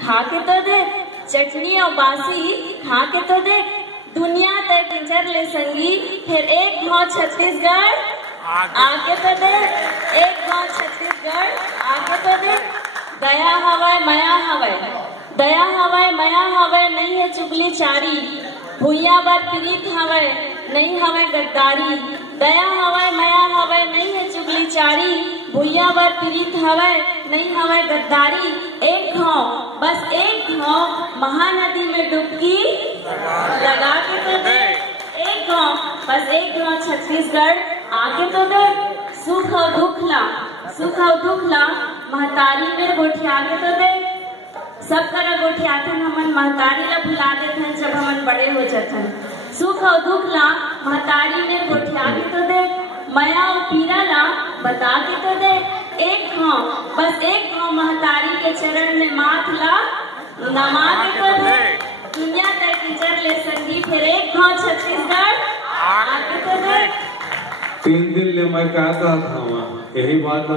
खा के तो देख, चटनी और बासी खा के तो देख। दुनिया तक किंचर ले संगी, फिर एक गाँव छत्तीसगढ़ आके तो देख। एक गाँव छत्तीसगढ़ आके तो देख। दया हवय माया हवय, दया हवय माया हवय, नहीं है चुगली चारी। भुइया बर प्रीत हवय, नहीं हवय गद्दारी। दया हवय माया हवय, नहीं है चुगली चारी। भुइया बर प्रीत हवय, नहीं हवय गद्दारी। एक घाव, बस एक घाव महानदी में डुबकी लगा के तो देख। एक गाँव, बस एक गाँव छत्तीसगढ़ आके तो देख। सुख और दुख ला, सुख और दुख ला महतारी में गोठिया के तो देख। सब करा गोठियाथन हमन महतारी ला भुला देथन जब हमन बड़े हो जाथन। सुख और दुख ला महतारी में गोठिया के तो देख। माया और पीरा ला बता के तो देख। एक गाँव, बस एक गाँव महतारी के चरण में माथ ला नमा के तो देख। दुनिया तक किंचर ले संगी, फिर एक गाँव छत्तीसगढ़ आके तो देख। 3 दिन ले मैं कहता था यही बात।